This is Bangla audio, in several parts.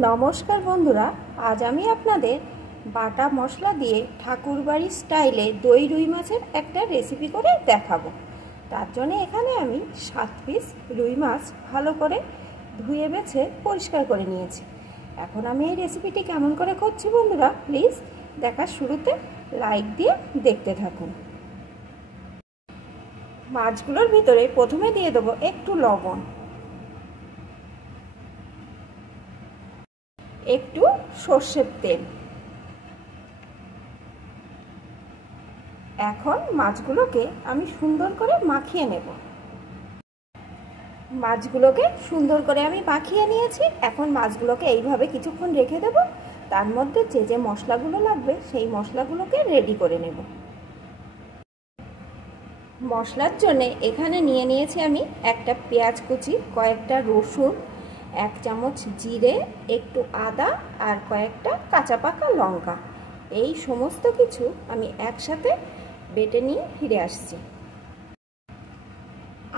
নমস্কার বন্ধুরা, আজ আমি আপনাদের বাটা মশলা দিয়ে ঠাকুরবাড়ি স্টাইলে দই রুই মাছের একটা রেসিপি করে দেখাবো। তার জন্য এখানে আমি 7 পিস রুই মাছ ভালো করে ধুয়ে বেছে পরিষ্কার করে নিয়েছি। এখন আমি এই রেসিপিটি কেমন করে করছি বন্ধুরা, প্লিজ দেখার শুরুতে লাইক দিয়ে দেখতে থাকুন। মাছগুলোর ভিতরে প্রথমে দিয়ে দেবো একটু লবণ, একটু সর্ষের তেল। এখন মাছগুলোকে আমি সুন্দর করে মাখিয়ে নেব। মাছগুলোকে সুন্দর করে আমি মাখিয়ে নিয়েছি। এখন মাছগুলোকে এইভাবে কিছুক্ষণ রেখে দেব। তার মধ্যে যে যে মশলাগুলো লাগবে সেই মশলাগুলোকে রেডি করে নেব। মশলার জন্য এখানে নিয়ে নিয়েছি আমি একটা পেঁয়াজ কুচি, কয়েকটা রসুন, 1 চামচ জিরে, একটু আদা আর কয়েকটা কাঁচা পাকা লঙ্কা। এই সমস্ত কিছু আমি একসাথে বেটে নিয়ে ফিরে আসছি।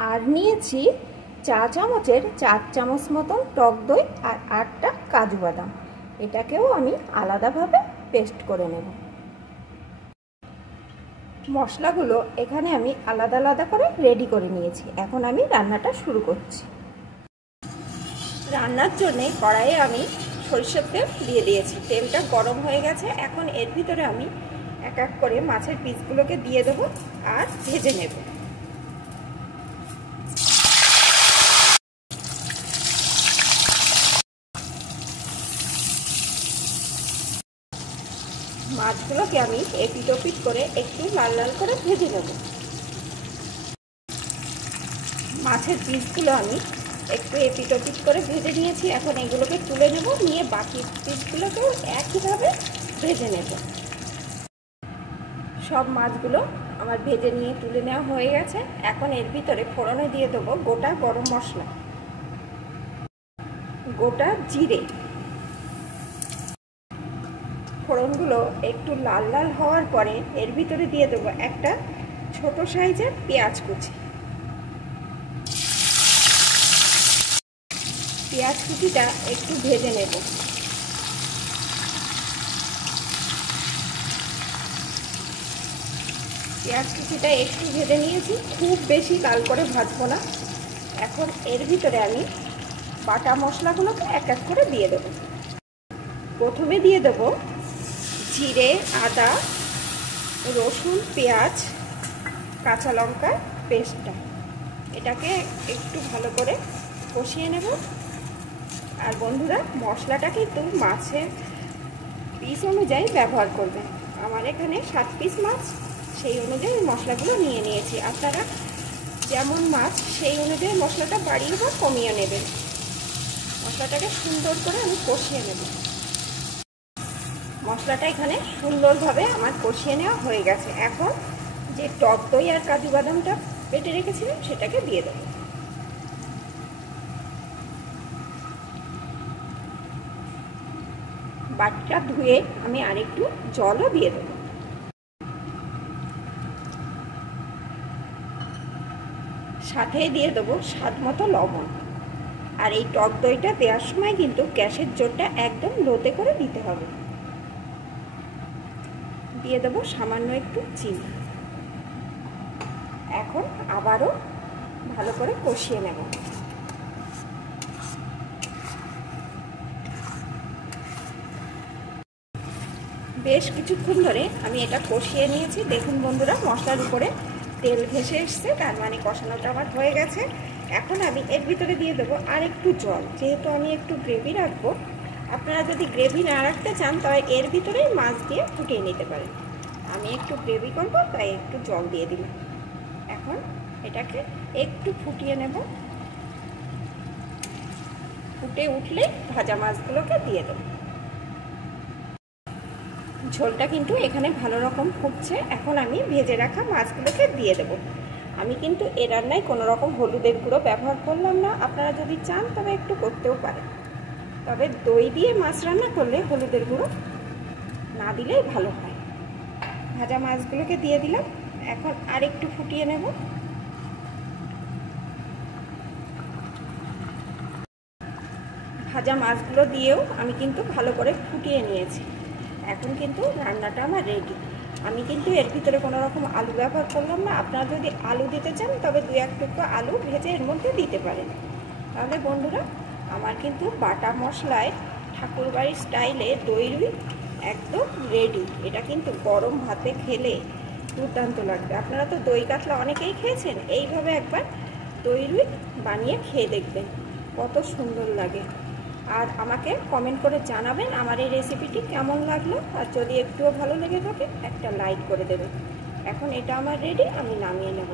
আর নিয়েছি চা চামচের 4 চামচ মতন টক দই আর 8টা কাজু বাদাম। এটাকেও আমি আলাদাভাবে পেস্ট করে নেব। মশলাগুলো এখানে আমি আলাদা আলাদা করে রেডি করে নিয়েছি। এখন আমি রান্নাটা শুরু করছি। রান্নার জন্যে কড়াইয়ে আমি সরিষার তেল দিয়ে দিয়েছি। তেলটা গরম হয়ে গেছে। এখন এর ভিতরে আমি এক এক করে মাছের পিসগুলোকে দিয়ে দেব আর ভেজে নেব। মাছগুলোকে আমি এপিট ওপিট করে একটু লাল লাল করে ভেজে নেব। মাছের পিসগুলো আমি একটু এপিট ওপিট করে ভেজে নিয়েছি। এখন এগুলোকে তুলে নেব, নিয়ে বাকি পিসগুলোকেও একইভাবে ভেজে নেব। সব মাছগুলো আমার ভেজে নিয়ে তুলে নেওয়া হয়ে গেছে। এখন এর ভিতরে ফোড়নে দিয়ে দেবো গোটা গরম মশলা, গোটা জিরে। ফোড়নগুলো একটু লাল লাল হওয়ার পরে এর ভিতরে দিয়ে দেবো একটা ছোট সাইজের পেঁয়াজ কুচি। পেঁয়াজ কুচিটা একটু ভেজে নেব। পেঁয়াজ কুচিটা একটু ভেজে নিয়েছি, খুব বেশি লাল করে ভাজবো না। এখন এর ভিতরে আমি বাটা মশলাগুলোকে এক এক করে দিয়ে দেব। প্রথমে দিয়ে দেব জিরে, আদা, রসুন, পেঁয়াজ, কাঁচা লঙ্কার পেস্টটা। এটাকে একটু ভালো করে কষিয়ে নেব। আর বন্ধুরা, মশলাটা কিন্তু মাছের পিস অনুযায়ী ব্যবহার করবেন। আমার এখানে 7 পিস মাছ, সেই অনুযায়ী মশলাগুলো নিয়ে নিয়েছি। আপনারা যেমন মাছ সেই অনুযায়ী মশলাটা বাড়িয়ে বা কমিয়ে নেবেন। মশলাটাকে সুন্দর করে আমি কষিয়ে নেব। মশলাটা এখানে সুন্দরভাবে আমার কষিয়ে নেওয়া হয়ে গেছে। এখন যে টক দই আর কাজু বাদামটা বেটে রেখেছিলাম সেটাকে দিয়ে দেব। বাটিটা ধুয়ে আমি আরেকটু জলও দিয়ে দেব। সাথে দিয়ে দেবো স্বাদ মতো লবণ। আর এই টক দইটা দেওয়ার সময় কিন্তু গ্যাসের জোরটা একদম লোতে করে দিতে হবে। দিয়ে দেবো সামান্য একটু চিনি। এখন আবারও ভালো করে কষিয়ে নেব। বেশ কিছুক্ষণ ধরে আমি এটা কষিয়ে নিয়েছি। দেখুন বন্ধুরা, মশলার উপরে তেল ভেসে এসছে, তার মানে কষানোটা আমার হয়ে গেছে। এখন আমি এর ভিতরে দিয়ে দেবো আর একটু জল। যেহেতু আমি একটু গ্রেভি রাখবো, আপনারা যদি গ্রেভি না রাখতে চান তবে এর ভিতরেই মাছ দিয়ে ফুটিয়ে নিতে পারেন। আমি একটু গ্রেভি করবো তাই একটু জল দিয়ে দিলাম। এখন এটাকে একটু ফুটিয়ে নেব। ফুটে উঠলে ভাজা মাছগুলোকে দিয়ে দেবো। ঝোলটা কিন্তু এখানে ভালো রকম ফুটছে। এখন আমি ভেজে রাখা মাছগুলোকে দিয়ে দেব। আমি কিন্তু এ রান্নায় কোনো রকম হলুদের গুঁড়ো ব্যবহার করলাম না। আপনারা যদি চান তবে একটু করতেও পারেন, তবে দই দিয়ে মাছ রান্না করলে হলুদের গুঁড়ো না দিলেই ভালো হয়। ভাজা মাছগুলোকে দিয়ে দিলাম। এখন আর একটু ফুটিয়ে নেব। ভাজা মাছগুলো দিয়েও আমি কিন্তু ভালো করে ফুটিয়ে নিয়েছি। এখন কিন্তু রান্নাটা আমার রেডি। আমি কিন্তু এর ভিতরে কোনো রকম আলু ব্যবহার করলাম না। আপনারা যদি আলু দিতে চান তবে 2-1 টুকরো আলু ভেজে এর মধ্যে দিতে পারেন। তাহলে বন্ধুরা, আমার কিন্তু বাটা মশলায় ঠাকুরবাড়ির স্টাইলে দই রুই একদম রেডি। এটা কিন্তু গরম ভাতে খেলে দুর্দান্ত লাগবে। আপনারা তো দই কাতলা অনেকেই খেয়েছেন, এইভাবে একবার দই রুই বানিয়ে খেয়ে দেখবেন, কত সুন্দর লাগে। আর আমাকে কমেন্ট করে জানাবেন আমার এই রেসিপিটি কেমন লাগলো। আর যদি একটুও ভালো লেগে থাকে একটা লাইক করে দেবেন। এখন এটা আমার রেডি, আমি নামিয়ে নেব।